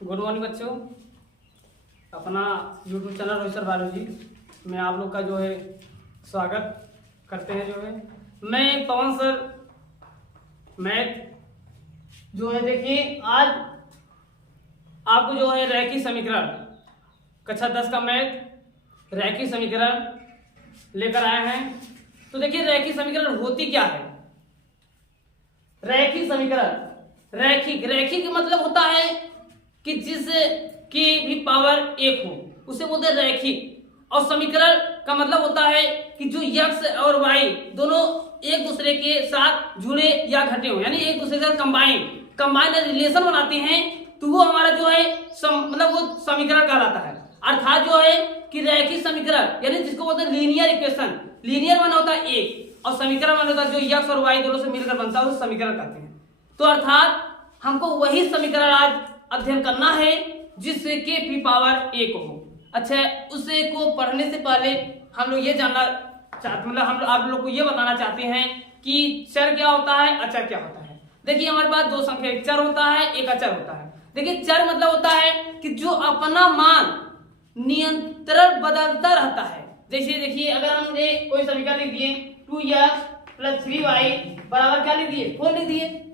Good morning बच्चों। अपना YouTube channel Rohit sir biology में आप लोग का जो है स्वागत करते हैं। जो है मैं पवन सर मैथ जो है देखिए आज आपको जो है रैखिक समीकरण कक्षा 10 का मैथ रैखिक समीकरण लेकर आए हैं। तो देखिए रैखिक समीकरण होती क्या है। रैखिक समीकरण रैखिक मतलब होता है कि जिस की भी पावर एक हो उसे बोलते हैं रैखिक। और समीकरण का मतलब होता है कि जो x और y दोनों एक दूसरे के साथ जुड़े या घटे हो, यानी एक दूसरे के साथ कंबाइन रिलेशन बनाते हैं, तो वो हमारा जो है मतलब वो समीकरण कहलाता है। अर्थात जो है कि रैखिक समीकरण यानी जिसको बोलते हैं लीनियर इक्वेशन। लीनियर माना होता है एक और समीकरण माना होता है जो x और y दोनों से मिलकर बनता है उसे समीकरण कहते हैं। तो अर्थात हमको वही समीकरण आज अध्ययन करना है जिससे के पी पावर एक हो। अच्छा, उसे को पढ़ने से पहले हम लोग ये जानना चाहते मतलब हम आप लोग को ये बताना चाहते हैं कि चर क्या होता है, अचर क्या होता है। देखिए हमारे पास दो संख्या, एक चर होता है एक अचर होता है। देखिए चर मतलब होता है कि जो अपना मान निरंतर बदलता रहता है। जैसे देखिए अगर हमने कोई समीकरण लिख दिए 2x + 3y बराबर क्या लिख दिए 4 लिख दिए,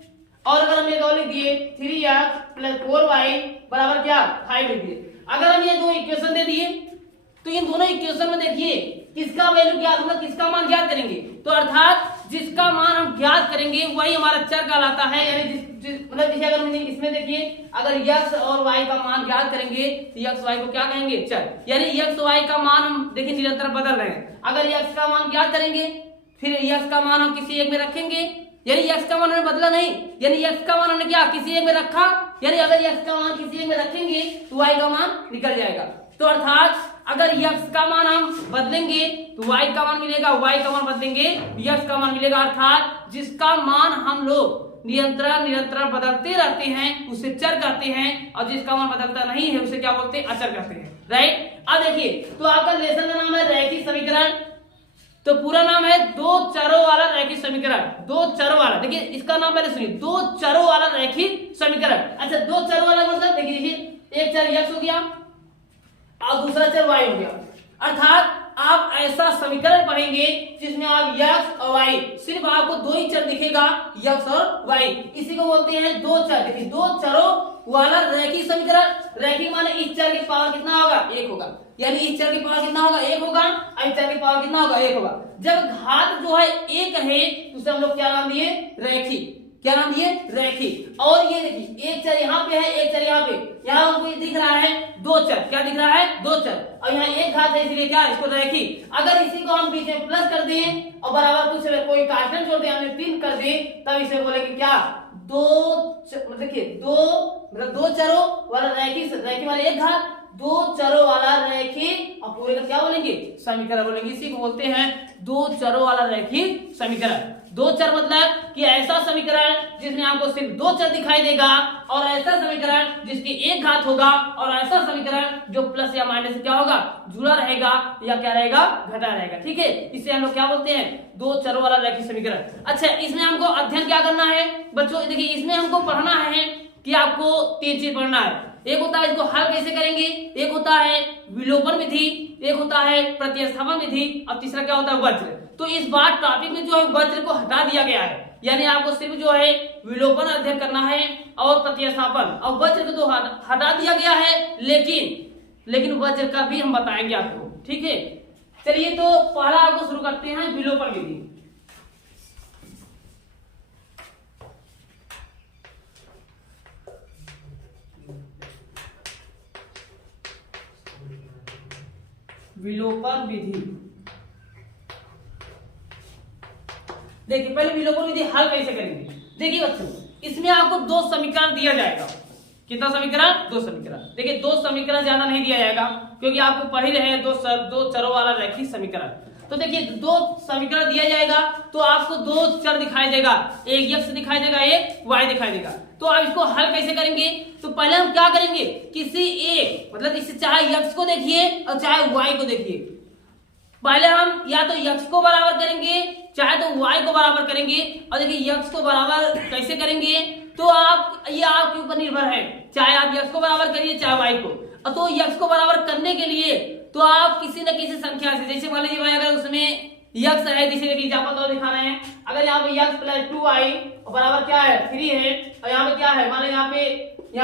और अगर हम ये दो लिख दिए 3x + 4y बराबर क्या 5 लिख दिए। अगर हम ये दो इक्वेशन दे दिए तो इन दोनों इक्वेशन में देखिए किसका वैल्यू ज्ञात मतलब किसका मान ज्ञात करेंगे, तो अर्थात जिसका मान हम ज्ञात करेंगे वही हमारा चर कहलाता है। यानी मतलब जैसे अगर हमने इसमें देखिए अगर x और y का मान ज्ञात करेंगे तो x y को क्या कहेंगे चर। यानी x y का मान हम देखिए निरंतर बदल रहे हैं। अगर x का मान ज्ञात करेंगे फिर x का मान हम किसी एक में रखेंगे, यानी x का मान हमने बदला नहीं, यानी x का मान हमने क्या किसी एक में रखा, यानी अगर x का मान किसी एक में रखेंगे तो y का मान निकल जाएगा। तो अर्थात अगर x का मान हम बदलेंगे तो y का मान मिलेगा, y का मान बदलेंगे x का मान मिलेगा। अर्थात जिसका मान हम लोग निरंतर बदलते रहते हैं उसे चर कहते हैं, और जिसका मान बदलता नहीं है उसे क्या बोलते हैं अचर कहते हैं। राइट। अब देखिए तो आपका लेसन का नाम है रैखिक समीकरण। तो पूरा नाम है दो चरों वाला रैखिक समीकरण। दो चरों वाला, देखिए इसका नाम पहले सुनिए, दो चरों वाला रैखिक समीकरण। अच्छा, दो चरों वाला मतलब देखिए एक चर x हो गया और दूसरा चर y हो गया। अर्थात आप ऐसा समीकरण पढ़ेंगे जिसमें आप x और y सिर्फ आपको दो ही चर दिखेगा x और y, इसी को बोलते हैं दो चर। देखिए दो चरों वाला रैखिक समीकरण। रैखिक माने इस चर की पावर कितना होगा एक होगा, यानी इस चर की पावर कितना होगा एक होगा और इस चर की पावर कितना होगा एक होगा। जब घात जो है एक है तो उसे हम लोग क्या नाम दिए रैखिक। क्या नाम दिए रैखिक। और ये देखिए एक चर यहाँ पे है एक चर यहाँ पे, यहाँ हमको दिख रहा है दो चर। क्या दिख रहा है दो चर, और यहाँ एक घात है इसलिए क्या इसको रैखिक। अगर इसी को हम बीच में प्लस कर दें और बराबर कुछ कोई कांस्टेंट छोड़ दें हमने 3 कर दे तब इसे बोलेंगे क्या दो देखिए दो मतलब दो चरों वाला रैखिक वाला एक घात दो चरों वाला रैखिक और पूरे का क्या बोलेंगे समीकरण बोलेंगे। इसी को बोलते हैं दो चरों वाला रैखिक समीकरण। दो चर मतलब कि ऐसा समीकरण जिसमें आपको सिर्फ दो चर दिखाई देगा, और ऐसा समीकरण जिसकी एक घात होगा, और ऐसा समीकरण जो प्लस या माइनस से क्या होगा जुड़ा रहेगा या क्या रहेगा घटा रहेगा। ठीक है, इसे हम लोग क्या बोलते हैं दो चरों वाला रैखिक समीकरण। अच्छा, इसमें हमको अध्ययन क्या करना है बच्चों, देखिए इसमें हमको पढ़ना है कि आपको 3 चीज पढ़ना है। एक होता है इसको हल कैसे करेंगे, एक होता है विलोपन विधि, एक होता है प्रतिस्थापन विधि, और तीसरा क्या होता है वज्र। तो इस बार टॉपिक में जो है वज्र को हटा दिया गया है, यानी आपको सिर्फ जो है विलोपन अध्ययन करना है और प्रतिस्थापन, और वज्र को तो हटा दिया गया है, लेकिन वज्र का भी हम बताएंगे आपको। ठीक है, चलिए तो पहला आपको शुरू करते हैं विलोपन विधि। विलोपन विधि देखिए पहले विलोपन विधि हल कैसे करेंगे। देखिए बच्चों इसमें आपको दो समीकरण दिया जाएगा। कितना समीकरण दो समीकरण। देखिए दो समीकरण ज्यादा नहीं दिया जाएगा क्योंकि आपको पढ़ ही रहे हैं दो चरों वाला रैखिक समीकरण। तो देखिए दो समीकरण दिया जाएगा तो आपको दो चर दिखाई देगा, एक x दिखाई देगा एक y दिखाई देगा। तो आप इसको हल कैसे करेंगे, तो पहले हम क्या करेंगे किसी एक मतलब इससे चाहे x को देखिए और चाहे y को देखिए। पहले हम या तो x को बराबर करेंगे चाहे तो y को बराबर करेंगे। और देखिए x को बराबर कैसे करेंगे, तो आप ये आपके ऊपर निर्भर है, चाहे आप x को बराबर करिए चाहे y को। तो x को बराबर करने के लिए तो आप किसी न किसी संख्या से, जैसे मान लीजिए भाई अगर उसमें x है, जैसे एग्जांपल तो दिखा रहे हैं, अगर यहाँ पे x प्लस 2y बराबर क्या है 3 है, और यहाँ पे क्या है मान लो यहाँ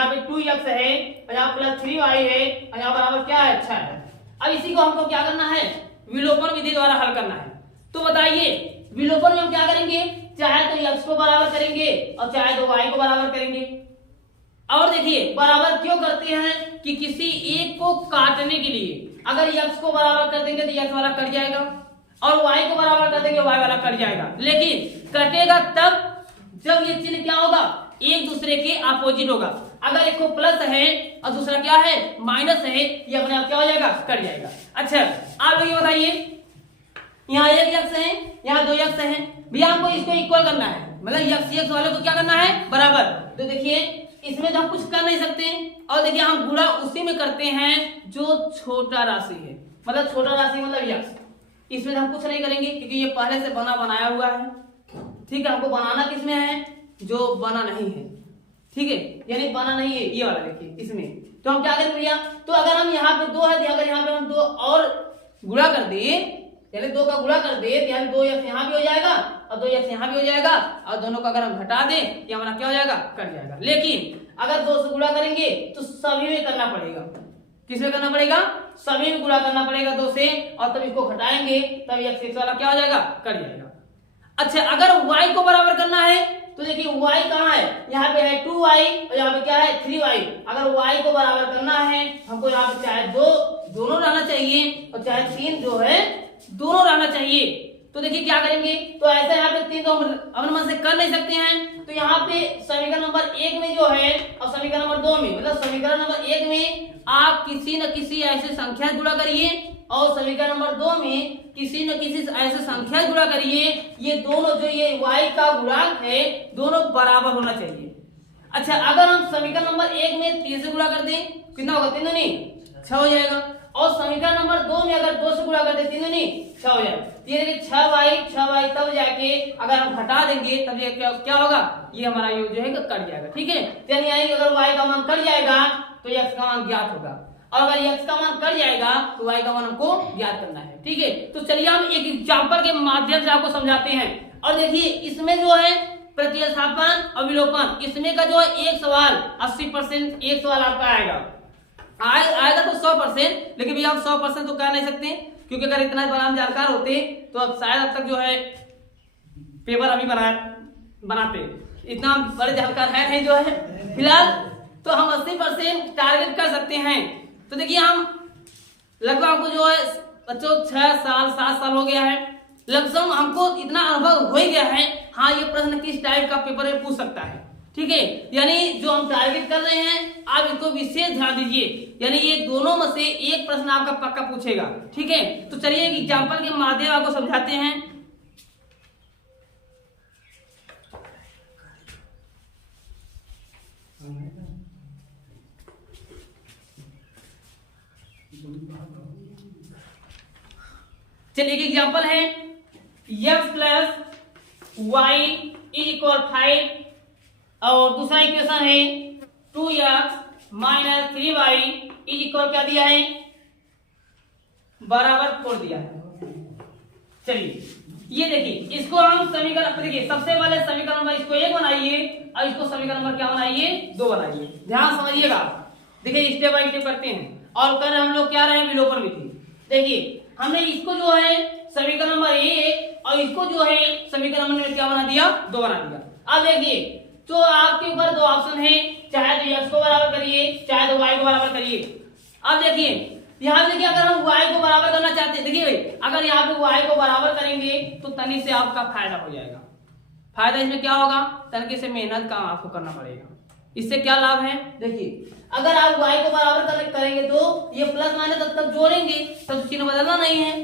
पे 2x है और यहाँ प्लस 3y है और यहाँ बराबर क्या है 6 है। अब इसी को हमको क्या करना है, विलोपन विधि द्वारा हल करना है। तो बताइए विलोपन में हम क्या करेंगे, चाहे तो x को बराबर करेंगे और चाहे तो y को बराबर करेंगे। और देखिए बराबर क्यों करते हैं कि किसी एक को काटने के लिए, अगर x को बराबर कर देंगे तो x वाला कट जाएगा और y को बराबर कर देंगे y वाला कट जाएगा, लेकिन कटेगा तब जब ये चिन्ह क्या होगा, एक दूसरे के अपोजिट होगा। अगर एक को प्लस है और दूसरा क्या है माइनस है, ये अपने आप क्या हो जाएगा, कट जाएगा। अच्छा आप लोग ये बताइए, यहाँ एक x है यहाँ 2x है, भैया हमको इसको इक्वल करना है, मतलब x वाले को क्या करना है बराबर। तो देखिए इसमें तो हम कुछ कर नहीं सकते, और देखिए हम गुणा उसी में करते हैं जो छोटा राशि है, मतलब छोटा राशि मतलब x, इसमें हम कुछ नहीं करेंगे क्योंकि ये पहले से बनाया हुआ है। ठीक है, हमको बनाना किसमें है, जो बना नहीं है, ठीक है, यानी बना नहीं है ये वाला देखिए इसमें। तो हम क्या करेंगे भैया, तो अगर हम यहाँ पे 2 है, अगर यहाँ पे हम 2 और गुणा कर दे, यानी 2 का गुणा कर दे, यहाँ 2x यहाँ भी हो जाएगा और 2x यहाँ भी हो जाएगा, और दोनों को अगर हम घटा दें ये हमारा क्या हो जाएगा, कट जाएगा। लेकिन अगर 2 से गुणा करेंगे तो सभी में करना पड़ेगा, किसमें करना पड़ेगा, सभी में गुणा करना पड़ेगा 2 से, और तब इसको घटाएंगे तब x वाला क्या हो जाएगा, कट जाएगा। अच्छा अगर y को बराबर करना है तो देखिए y कहाँ है, यहाँ पे है 2y और यहाँ पे क्या है 3y। अगर y को बराबर करना है हमको यहाँ पे चाहे दोनों रहना चाहिए और चाहे 3 जो है दोनों रहना चाहिए। तो देखिए क्या करेंगे, तो ऐसा यहाँ पे 3 तो अपने मन से कर नहीं सकते हैं, तो यहाँ पे समीकरण नंबर 1 में जो है और समीकरण नंबर 2 में, मतलब समीकरण नंबर 1 में आप किसी न किसी ऐसे संख्या गुणा करिए और समीकरण नंबर 2 में किसी न किसी ऐसे संख्या गुणा करिए, ये दोनों जो ये y का गुणांक है दोनों बराबर होना चाहिए। अच्छा अगर हम समीकरण नंबर 1 में 3 से गुणा कर दें कितना होगा, 3 दूनी 6 हो जाएगा, और समीकरण नंबर 2 में अगर 2 से गुणा कर दे 3 दूनी 6 हो जाएगा। ये देखिए 6y तब जाके अगर हम घटा देंगे तब ये क्या होगा, ये हमारा योग जो है कट जाएगा। ठीक है, यानी अगर y का मान कट जाएगा तो x का मान ज्ञात होगा, और अगर x का मान कट जाएगा तो y का मान हमको ज्ञात करना है। ठीक है, तो चलिए हम एक एग्जांपल के माध्यम से आपको समझाते हैं। और देखिए इसमें जो है प्रतिस्थापन और विलोपन, इसमें का जो है एक सवाल 80% एक सवाल आपका आएगा तो 100%, लेकिन भैया हम 100% तो कह नहीं सकते, क्योंकि अगर इतना बड़ा हम जानकार होते तो अब शायद अब तक जो है पेपर अभी बनाते, इतना बड़े जानकार है नहीं जो है फिलहाल, तो हम 80% टारगेट कर सकते हैं। तो देखिए हम लगभग हमको जो है बच्चों 6 साल 7 साल हो गया है, लगभग हमको इतना अनुभव हो ही गया है, हाँ ये प्रश्न किस टाइप का पेपर में पूछ सकता है। ठीक है, यानी जो हम टारगेट कर रहे हैं आप इसको विशेष ध्यान दीजिए, यानी ये दोनों में से एक प्रश्न आपका पक्का पूछेगा। ठीक है, तो चलिए एक एग्जांपल के माध्यम आपको समझाते हैं। चलिए एक एग्जांपल है, x प्लस y इक्वल 5, और दूसरा इक्वेशन है 2x माइनस 3y इक्वल क्या दिया है, बराबर 4 दिया है। चलिए ये देखिए इसको हम समीकरण, देखिए सबसे पहले समीकरण नंबर इसको 1 बनाइए और इसको समीकरण नंबर क्या बनाइए, 2 बनाइए। ध्यान समझिएगा, देखिए स्टेप बाय स्टेप करते हैं। और कर हम लोग क्या रहे, विलोपन विधि। देखिए हमने इसको जो है समीकरण नंबर 1 और इसको जो है समीकरण नंबर क्या बना दिया, 2 बना दिया। अब देखिए तो आपके ऊपर 2 ऑप्शन है, चाहे तो x को बराबर करिए चाहे तो y को बराबर करिए। अब देखिए यहाँ देखिए अगर हम y को बराबर करना चाहते हैं, देखिए अगर यहाँ पे y को बराबर करेंगे तो तनी से आपका फायदा हो जाएगा। फायदा इसमें क्या होगा, तनके से मेहनत काम आपको करना पड़ेगा। इससे क्या लाभ है, देखिए अगर आप y को बराबर करेंगे तो ये प्लस माइनस तब तक जोड़ेंगे, तब चिन्ह बदलना नहीं है।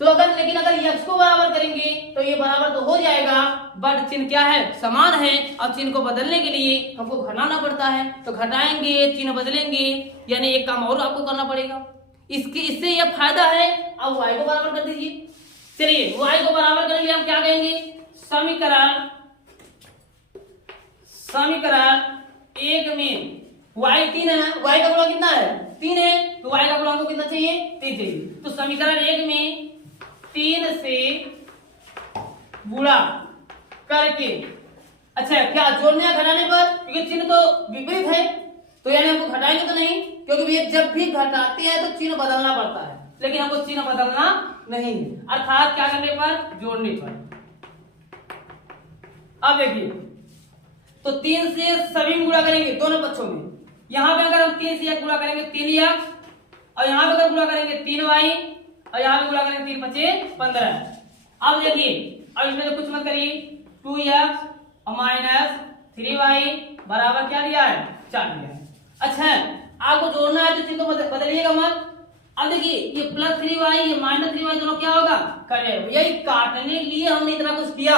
तो लेकिन अगर x को बराबर करेंगे तो ये बराबर तो हो जाएगा, बट चिन्ह क्या है, समान है, और चिन्ह को बदलने के लिए हमको घटाना पड़ता है, तो घटाएंगे चिन्ह बदलेंगे, यानी एक काम और आपको करना पड़ेगा। इससे यह फायदा है। अब y को बराबर कर दीजिए। चलिए y को बराबर करने के लिए हम क्या कहेंगे, समीकरण एक में y 3 है ना, y का गुणांक कितना है 3 है, तो y का गुणांक कितना चाहिए 3 चाहिए। तो समीकरण एक में 3 से गुणा करके, अच्छा क्या जोड़ने या घटाने पर, क्योंकि चिन्ह तो विपरीत है तो यानी हमको घटाएंगे तो नहीं, क्योंकि भैया जब भी घटाते हैं तो चिन्ह बदलना पड़ता है, लेकिन हमको चिन्ह बदलना नहीं है, अर्थात क्या करने पर जोड़ने पर। अब देखिए तो 3 से सभी में गुणा करेंगे दोनों पक्षों में, यहां पे अगर हम 3 से गुणा करेंगे 3x, और यहां पे अगर गुणा करेंगे 3y, और यहां पे गुणा करेंगे 3 × 5 = 15। अब देखिए अब इसमें तो कुछ मत करिए, 2x और माइनस 3y बराबर क्या दिया है 4 दिया है। अच्छा आपको जोड़ना है तो चिन्ह को बदलिएगा मत। अब देखिए ये +3y ये -3y दोनों क्या होगा कट जाएगा। भैया काटने के लिए हमने इतना कुछ किया,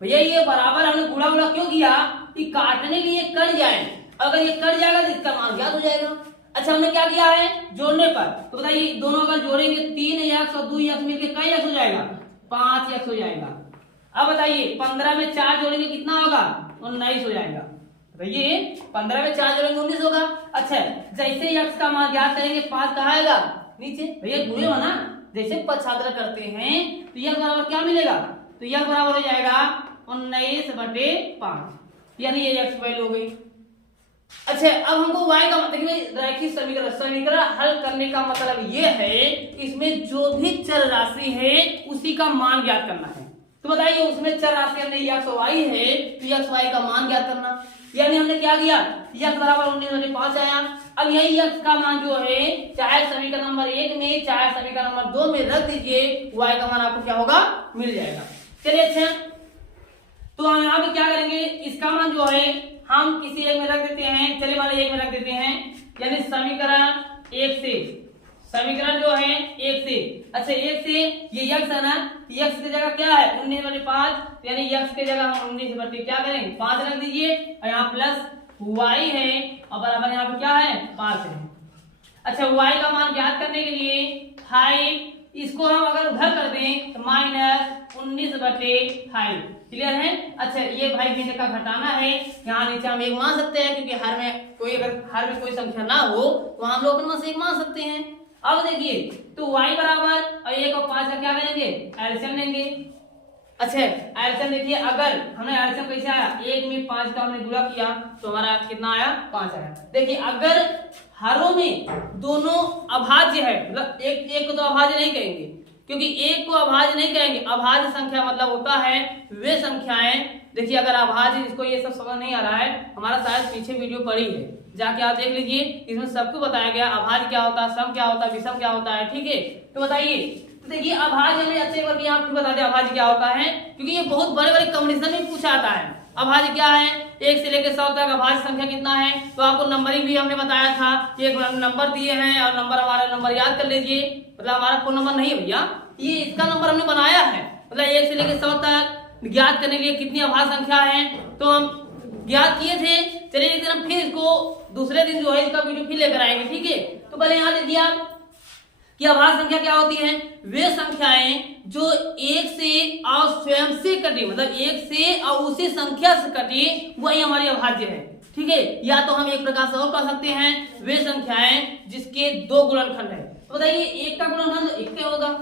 भैया ये बराबर हमने गुणा गुणा क्यों किया कि काटने के लिए कट जाए, अगर ये कट जाएगा तो इसका मान ज्ञात हो जाएगा। अच्छा हमने क्या किया है जोड़ने पर, तो बताइए दोनों अगर जोड़ेंगे 3x और 2x मिलकर कई x हो जाएगा 5x हो जाएगा। अब बताइए 15 में 4 जोड़ेंगे कितना होगा 19 हो जाएगा। ये 15 में 4 जोड़ेंगे 19 होगा। अच्छा जैसे ही x का मान ज्ञात करेंगे 5 कहाँ आएगा नीचे, भैया गुणे हो ना, जैसे पक्षांतर करते हैं तो यह बराबर क्या मिलेगा, तो यह बराबर हो जाएगा 19/5, यानी ये x वैल्यू हो गई। अच्छा अब हमको y का मतलब रैखिक समीकरण हल करने का मतलब ये है इसमें जो भी चर राशि है उसी का मान ज्ञात करना है। तो बताइए उसमें चर राशि हमने x y है तो x y का मान ज्ञात करना, यानी हमने क्या किया x बराबर 19/5 आया। अब यही x का मान जो है चाहे समीकरण नंबर 1 में चाहे समीकरण नंबर 2 में रख दीजिए, y का मान आपको क्या होगा मिल जाएगा। चलिए अच्छा तो हम यहाँ पे क्या करेंगे, इसका मान जो है हम किसी एक में रख देते हैं, चलिए मान एक में रख देते हैं, यानी समीकरण 1 से, समीकरण जो है 1 से, अच्छा 1 से ये x है ना, x की जगह क्या है 19/5, यानी x की जगह हम 19 क्या करें 5 रख दीजिए, और यहाँ प्लस y है और बराबर यहाँ पे क्या है 5 है। अच्छा y का मान ज्ञात करने के लिए 5, इसको हम अगर उधर कर दें तो -19/5 क्लियर है। अच्छा ये भाई भिन्न का घटाना है, यहाँ नीचे हम 1 मान सकते हैं क्योंकि हर में कोई संख्या ना हो तो हम लोग में से 1 मान सकते हैं। अब देखिए तो y बराबर और 1 और 5 का क्या करेंगे एलसीएम लेंगे। अच्छा एलसीएम देखिए अगर हमने एलसीएम कैसे आया 1 में 5 का हमने गुणा किया तो हमारा कितना आया 5 आया। देखिए अगर हरों में दोनों अभाज्य है, मतलब एक को तो अभाज्य नहीं कहेंगे क्योंकि एक को अभाज्य नहीं कहेंगे, अभाज्य संख्या मतलब होता है वे संख्याएं, देखिए अगर अभाज्य जिसको ये सब समझ नहीं आ रहा है हमारा शायद पीछे वीडियो पड़ी है जाके आप देख लीजिए, इसमें सबको बताया गया अभाज्य क्या होता है, सम क्या होता है, विषम क्या होता है। ठीक है तो बताइए, तो देखिए अभाज्य में अच्छे बार आपको बता दें अभाज्य क्या होता है, क्योंकि ये बहुत बड़े बड़े कॉम्बिनेशन में पूछा आता है। अभाज्य क्या है 1 से लेकर 100 तक अभाज्य संख्या कितना है, तो आपको नंबरिंग भी हमने बताया था, ये नंबर दिए हैं और नंबर हमारा नंबर याद कर लीजिए, मतलब हमारा फोन नंबर नहीं है भैया, ये इसका नंबर हमने बनाया है, मतलब 1 से लेकर 100 तक ज्ञात करने के लिए कितनी अभाज्य संख्या है तो हम ज्ञात किए थे। चलिए एक दिन हम फिर इसको दूसरे दिन जो है इसका वीडियो फिर लेकर आएंगे। ठीक है तो पहले यहाँ देखिए आप कि अभाज्य संख्या क्या होती है, वे संख्याएं जो 1 से और स्वयं से कटी, मतलब 1 से और उसी संख्या से कटी वही हमारी अभाज्य है। ठीक है या तो हम एक प्रकार से और कह सकते हैं वे संख्याएं जिसके 2 गुणनखंड है। तो बताइए 1 का गुणनखंड 1 के होगा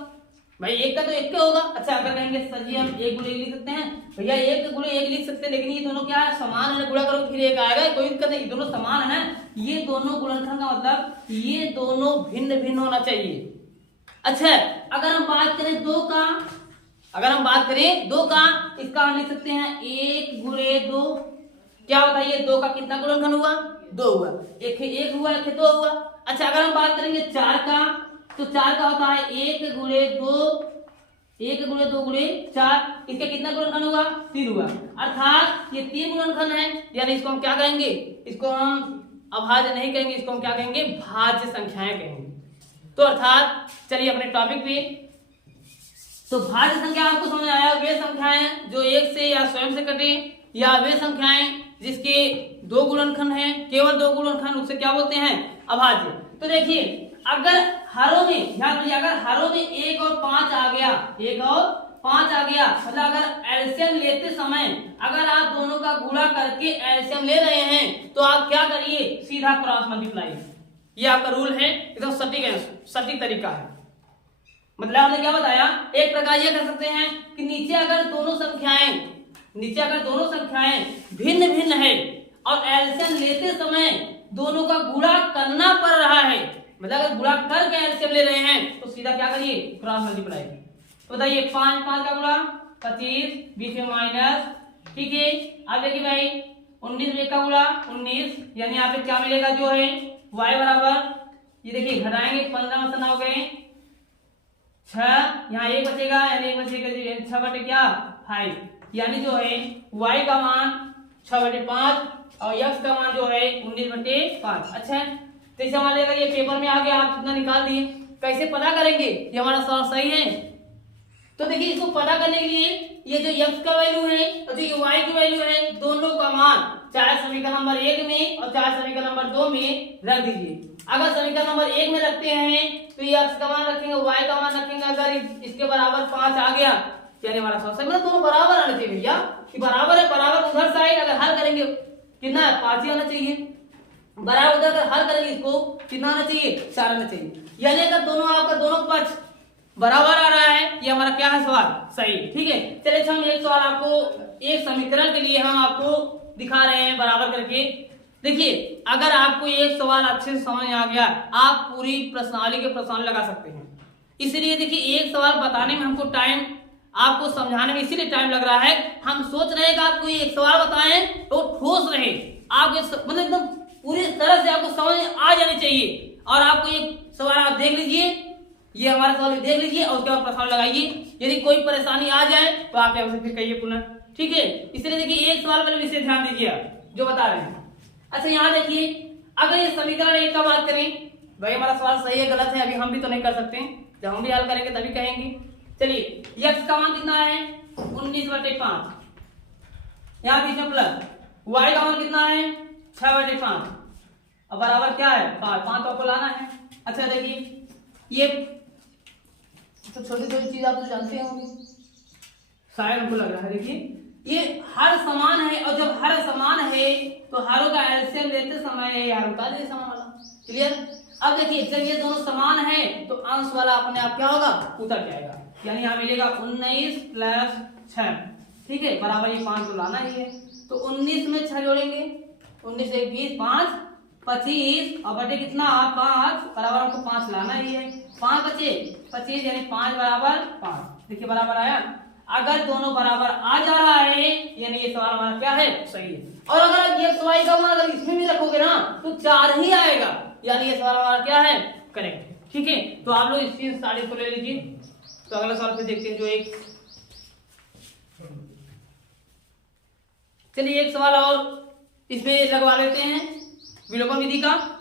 भाई, 1 का तो 1 के होगा। अच्छा अगर कहेंगे सर जी हम 1 × 1 लिख सकते हैं, भैया 1 × 1 लिख सकते हैं, लेकिन ये दोनों क्या है समान है, गुणा करो फिर 1 आएगा, कोई दिक्कत नहीं, दोनों समान है ना, ये दोनों गुणनखंड का मतलब ये दोनों भिन्न भिन्न होना चाहिए। अच्छा अगर हम बात करें 2 का, अगर हम बात करें 2 का, इसका हम लिख सकते हैं 1 × 2, क्या बताइए 2 का कितना गुणनखंड हुआ 2 हुआ, 1 हुआ 1 2 हुआ। अच्छा अगर हम बात करेंगे 4 का, तो 4 का होता है 1 × 2 × 4, इसका कितना गुणनखंड हुआ 3 हुआ, अर्थात ये 3 गुणनखंड है, यानी इसको हम क्या कहेंगे, इसको हम अभाज्य नहीं कहेंगे, इसको हम क्या कहेंगे भाज्य संख्याएं कहेंगे। तो अर्थात चलिए अपने टॉपिक पे, तो भाज्य संख्या आपको समझ आया वे संख्याएं जो 1 से या स्वयं से कटे, या वे संख्याएं जिसके 2 गुणनखंड हैं, केवल 2 गुणनखंड, उससे क्या बोलते हैं अभाज्य। तो देखिए अगर हरों में ध्यान दीजिए, अगर हरों में 1 और 5 आ गया, 1 और 5 आ गया, मतलब अगर एलसीएम लेते समय अगर आप दोनों का गुणा करके एलसीएम ले रहे हैं तो आप क्या करिए, सीधा क्रॉस मल्टीप्लाई। ये आपका रूल है, एकदम सटीक तरीका है। मतलब हमने क्या बताया, एक प्रकार ये कर सकते हैं कि नीचे अगर दोनों संख्याएं भिन्न भिन्न है और एलसीएम लेते समय दोनों का गुणा करना पड़ रहा है, मतलब अगर गुणा करके एलसीएम ले रहे हैं तो सीधा क्या करिए, क्रॉस मल्टीप्लाई। तो बताइए 5 का गुणा 25, बीच में माइनस, ठीक है। अब देखिए भाई 19 में का गुणा 19, यानी यहाँ पे क्या मिलेगा जो है y बराबर, ये देखिए घटाएंगे 15 में 9 हो गए 6, यहाँ 1 बचेगा, यानी 1 बचेगा 6 बटे क्या 5, यानी जो है y का मान 6/5 और x का मान जो है 19/5। अच्छा है, तो इसे मान लेगा, ये पेपर में आ गया, आप कितना निकाल दिए। कैसे पता करेंगे ये हमारा सवाल सही है? तो देखिए इसको पता करने के लिए ये जो x का वैल्यू है और जो y की वैल्यू है, दोनों का मान चाहे समीकरण नंबर 1 में और चाहे समीकरण नंबर 2 में रख दीजिए। अगर समीकरण नंबर 1 में रखते हैं तो ये x का मान रखेंगे, y का मान रखेंगे, अगर इसके बराबर 5 आ गया यानी हमारा सवाल सही। मतलब दोनों बराबर आना चाहिए भैया, कि बराबर है, बराबर उधर साइड अगर हल करेंगे कितना है 5 ही आना चाहिए, बराबर उधर अगर हल करेंगे इसको कितना आना चाहिए 4 आना चाहिए। यानी अगर दोनों आपका दोनों पक्ष बराबर आ रहा है, ये हमारा क्या है सवाल सही, ठीक है। चलिए हम एक सवाल आपको एक समीकरण के लिए हम आपको दिखा रहे हैं बराबर करके। देखिए अगर आपको एक सवाल अच्छे से समझ आ गया, आप पूरी प्रश्नावली के प्रश्न लगा सकते हैं। इसलिए देखिए एक सवाल बताने में हमको टाइम, आपको समझाने में इसीलिए टाइम लग रहा है। हम सोच रहे हैं कि आपको एक सवाल बताएं तो ठोस रहे, आपके मतलब एकदम पूरी तरह से आपको समझ आ जानी चाहिए। और आपको एक सवाल आप देख लीजिए, ये हमारा सवाल देख लीजिए और उसके बाद प्रश्न लगाइए। यदि कोई परेशानी आ जाए तो आप यहाँ से फिर कहिए पुनः, ठीक है। इसलिए देखिए एक सवाल पर विशेष ध्यान दीजिए जो बता रहे हैं। अच्छा यहाँ देखिए, अगर ये समीकरण 1 का बात करें, भाई हमारा सवाल सही है गलत है अभी हम भी तो नहीं कर सकते, जब हम भी हल करेंगे तभी कहेंगे। चलिए x का मान कितना है 19/5, यहाँ बीच में प्लस, y का मान कितना है 6/5 और बराबर क्या है 5 तो आपको लाना है। अच्छा देखिए ये तो छोटी छोटी चीज आप तो जानते होंगे, शायद हमको लग रहा है। देखिए ये हर समान है और जब हर समान है तो हरों का एलसीएम लेते समय हरों का ले समान वाला, क्लियर। अब देखिए जब ये दोनों समान है तो अंश वाला अपने आप क्या होगा उतर जाएगा, यानी यहाँ मिलेगा 19 + 6, ठीक है, बराबर ये 5 को लाना ही है। तो 19 में 6 जोड़ेंगे, 19 से 20 5 25 और बटे कितना 5, बराबर हमको 5 लाना ही है। 5 बचे 25 यानी 5 बराबर 5, देखिए बराबर आया। अगर दोनों बराबर आ जा रहा है यानी ये सवाल हमारा क्या है सही है। और अगर ये सवाल का मान अगर इसमें भी रखोगे ना तो 4 ही आएगा, यानी ये सवाल हमारा क्या है करेक्ट, ठीक है। तो आप लोग इसकी स्टार्टिंग को ले लीजिए। तो अगला सवाल फिर देखते हैं जो एक, चलिए एक सवाल और इसमें लगवा लेते हैं विलोपन विधि का।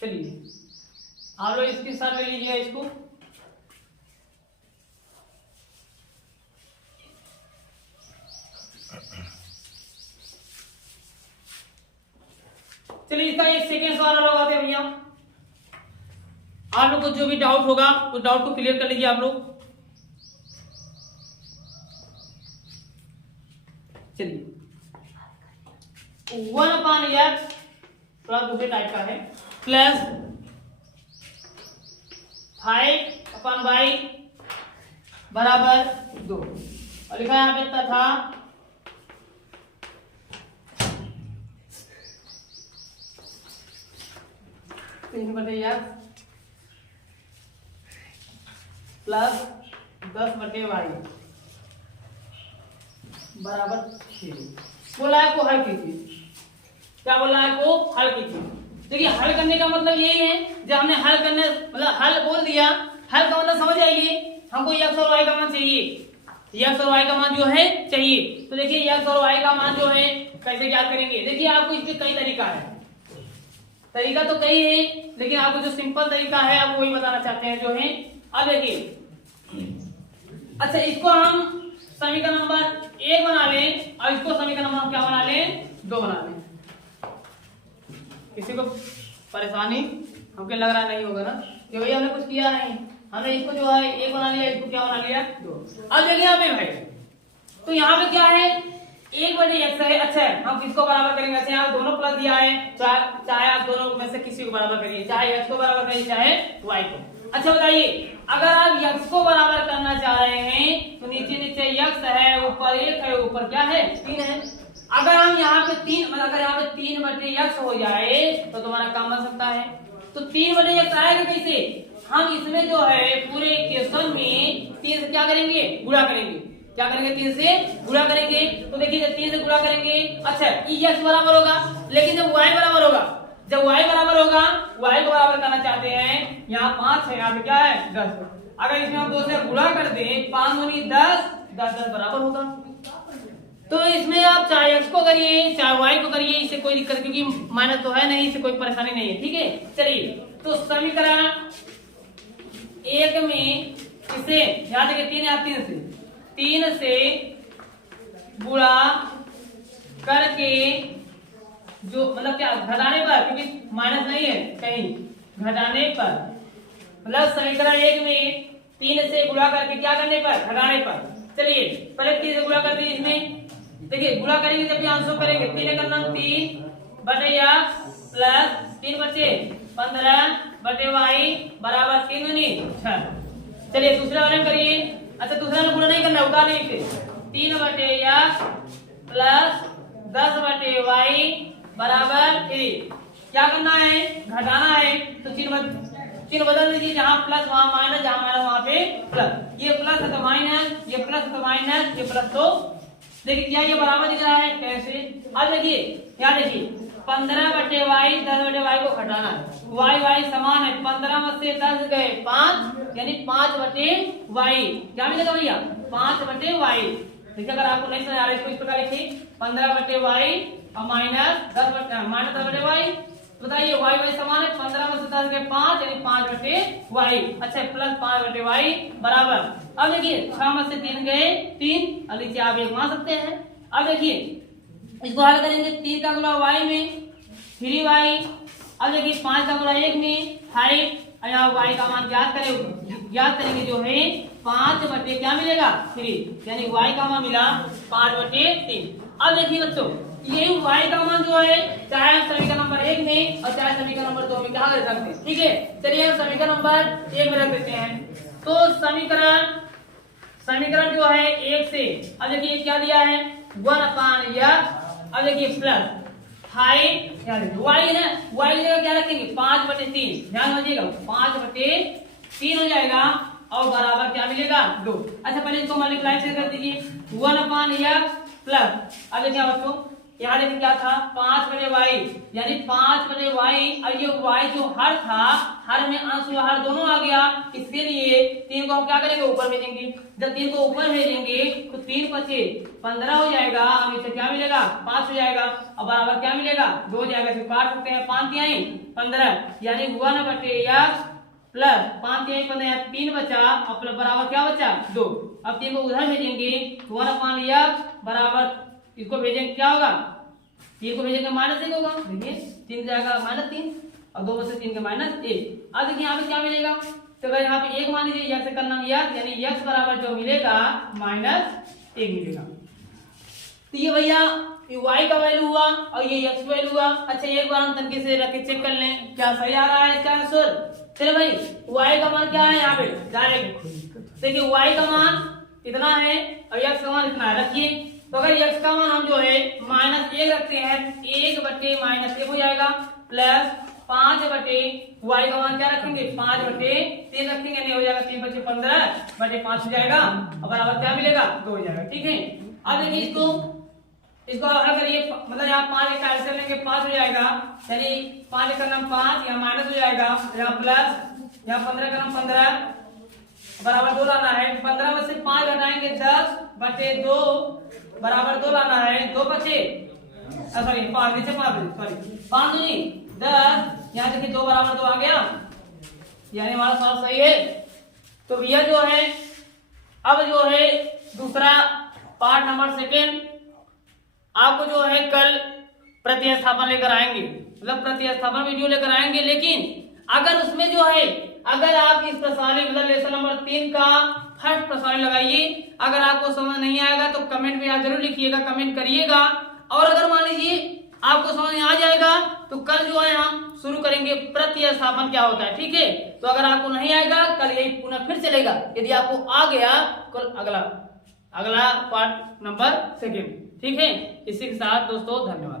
चलिए आप लोग इसके साथ ले लीजिए इसको। चलिए इसका एक सेकेंड सवाल लगाते हैं भैया। आप लोग को जो भी डाउट होगा उस डाउट को क्लियर कर लीजिए आप लोग। चलिए 1/x थोड़ा दूसरे टाइप का है प्लस 5/y बराबर 2 और लिखा है यहाँ पे तथा 3/x प्लस 10/y बराबर 6। बोला है को हल कीजिए, क्या बोला है को हल कीजिए। देखिए हल करने का मतलब यही है, जब हमने हल करने मतलब हल बोल दिया, हल का मतलब समझ आइए, हमको x और y का मान चाहिए, x और y का मान जो है चाहिए। तो देखिए x और y का मान जो है कैसे ज्ञात करेंगे? देखिए आपको इसके कई तरीका है, तरीका तो कई है, लेकिन आपको जो सिंपल तरीका है आपको वही बताना चाहते हैं जो है। अब देखिए, अच्छा इसको हम समीकरण नंबर 1 बना लें और इसको समीकरण नंबर हम क्या बना लें? 2 बना लें। किसी को परेशानी हमको लग रहा नहीं होगा ना, कि भैया हमने कुछ किया नहीं, हमने इसको जो है 1 बना लिया, इसको क्या बना लिया? 2। अब देखिए यहाँ पे भाई, तो यहाँ पे क्या है? 1/x है। अच्छा हम किसको बराबर करेंगे? अच्छा यहाँ दोनों प्लस दिया है, चाहे आप दोनों में से किसी को बराबर करिए, चाहे x को बराबर करिए चाहे y को। अच्छा बताइए, अगर आप x को बराबर करना चाह रहे हैं तो नीचे नीचे x है, ऊपर 1 है, ऊपर क्या है? 3 है। अगर हम यहाँ पे 3 मतलब अगर यहाँ पे 3/x हो जाए तो तुम्हारा काम बन सकता है। तो 3/x आएगा कैसे? हम इसमें जो है पूरे इक्वेशन में 3 से क्या करेंगे? गुणा करेंगे। क्या करेंगे? 3 से गुणा करेंगे। तो देखिए जब 3 से गुणा करेंगे, अच्छा x बराबर होगा, लेकिन जब y बराबर होगा, जब y बराबर होगा, y को बराबर करना चाहते हैं, यहाँ 5 है, यहाँ पे क्या है? 10। अगर इसमें हम 2 से गुणा कर दें, 5 दूनी 10, 10 बराबर होगा। तो इसमें आप चाहे x को करिए चाहे y को करिए, इससे कोई दिक्कत, क्योंकि माइनस तो है नहीं, इससे कोई परेशानी नहीं है। ठीक है, चलिए तो समीकरण 1 में इसे यहाँ देखिए 3 या 3 से गुणा करके, जो मतलब क्या घटाने पर, क्योंकि माइनस नहीं है कहीं, घटाने पर मतलब समीकरण 1 में 3 से गुणा करके क्या करने पर? घटाने पर। चलिए पहले 3 से गुणा करते हैं। इसमें देखिए गुणा करेंगे जब भी आंसर करेंगे, 3 का नाम 3/x प्लस 3 बचे 15/y बराबर 3 दूनी 6। चलिए दूसरे वाले में करिए। अच्छा दूसरा में गुणा नहीं करना, उतार नहीं, 3/x प्लस 10/y बराबर 3। क्या करना है? घटाना है। तो चिन्ह बदल दीजिए, जहां प्लस वहां माइनस, जहां माइनस वहां पे प्लस। ये प्लस है तो माइनस, ये प्लस है तो माइनस, ये प्लस तो देखिए क्या ये बराबर दिख रहा है? कैसे? अब देखिए यहाँ देखिए 15/y 10/y को घटाना है, y समान है, 15 में से 10 गए 5, यानी 5/y। क्या मिलेगा भैया? 5/y। देखिए अगर आपको नहीं समझ आ रहा है इसको इस प्रकार लिखिए, 15/y और माइनस 10/y। बताइए y समान है, 15 में से 10 गए 5, यानी 5/y। अच्छा प्लस 5/y बराबर, अब देखिए 6 में से 3 गए 3, और नीचे आप 1 मान सकते हैं। अब देखिए इसको हल करेंगे, 3 का गुणा y में 3y, अब देखिए 5 का गुणा 1 में 5, और यहाँ y का मान ज्ञात करेंगे जो है 5/, क्या मिलेगा? 3, यानी y का मान मिला 5/3। अब देखिए बच्चों ये y का मान जो है चाहे समीकरण नंबर 1 में और चाहे समीकरण नंबर 2 में कहा रख सकते हैं। ठीक है, चलिए हम समीकरण नंबर 1 में रख देते हैं। तो समीकरण जो है 1 से, अब देखिए क्या दिया है? 1/x, अब देखिए प्लस 5 y है ना, y की जगह क्या रखेंगे? 5/3। ध्यान दीजिएगा 5/3 हो जाएगा और बराबर क्या मिलेगा? 2। अच्छा पहले इसको मल्टीप्लाई से कर दीजिए, 1/x प्लस, अब देखिए बच्चों यहाँ देखिए क्या था? 5/y, यानी 5/y, और ये y जो हर था, हर में अंश हर दोनों आ गया, इसके लिए 3 को हम क्या करेंगे? ऊपर भेजेंगे। जब 3 को ऊपर भेजेंगे तो 3 बचे 15 हो जाएगा, अब इसे क्या मिलेगा? 5 हो जाएगा, और बराबर क्या मिलेगा? 2 हो जाएगा। इसको काट सकते हैं, 5 तिहाई 15, यानी 1/x प्लस 5 तिहाई 15, 3 बचा और बराबर क्या बचा? 2। अब 3 को उधर भेजेंगे, 1/x बराबर, इसको भेजेंगे क्या होगा? 3 को भेजेंगे -1 होगा। देखिए 3 जाएगा -3 और 2 में से 3 के -1। अब देखिए यहाँ पे क्या मिलेगा? तो अगर यहाँ पे 1 मान लीजिए, x से करना x, यानी x बराबर जो मिलेगा -1 मिलेगा। तो ये भैया y का वैल्यू हुआ और ये x वैल्यू हुआ। अच्छा एक बार हम तनके से रख के चेक कर लें क्या सही आ रहा है इसका आंसर। चलो भाई y का मान क्या है? यहाँ पे डायरेक्ट देखिए y का मान इतना है और x का मान इतना है, रखिए। तो अगर x का मान हम जो है -1 रखते हैं, 1/-1 हो जाएगा, प्लस 5/y का मान क्या रखेंगे? 5/3 रखेंगे, नहीं हो जाएगा 3/15/5 हो जाएगा और बराबर क्या मिलेगा? 2 हो जाएगा। ठीक है, अब देखिए इसको हल करिए, मतलब यहाँ 5 का आंसर लेंगे 5 हो जाएगा, यानी 5 का नाम 5, यहाँ माइनस हो जाएगा, यहाँ प्लस, यहाँ 15 का नाम 15 बराबर 2 लाना है। 15 में से 5 घटाएंगे 10/2 बराबर 2 लाना है, 2 बचे सॉरी 5 नीचे 5 सॉरी 5 दूनी 10, यहाँ देखिए 2 बराबर 2 आ गया, यानी हमारा सवाल सही है। तो भैया जो है अब जो है दूसरा पार्ट नंबर 2 आपको जो है कल प्रतिस्थापन लेकर आएंगे, मतलब प्रतिस्थापन वीडियो लेकर आएंगे। लेकिन अगर उसमें जो है अगर आप इस प्रश्नावली मतलब लेसन नंबर 3 का फर्स्ट प्रश्नावली लगाइए, अगर आपको समझ नहीं आएगा तो कमेंट में आप जरूर लिखिएगा, कमेंट करिएगा। और अगर मान लीजिए आपको समझ में आ जाएगा तो कल जो है हम शुरू करेंगे प्रतिस्थापन क्या होता है, ठीक है। तो अगर आपको नहीं आएगा कल यही पुनः फिर चलेगा, यदि आपको आ गया कल अगला पार्ट नंबर 2, ठीक है। इसी के साथ दोस्तों धन्यवाद।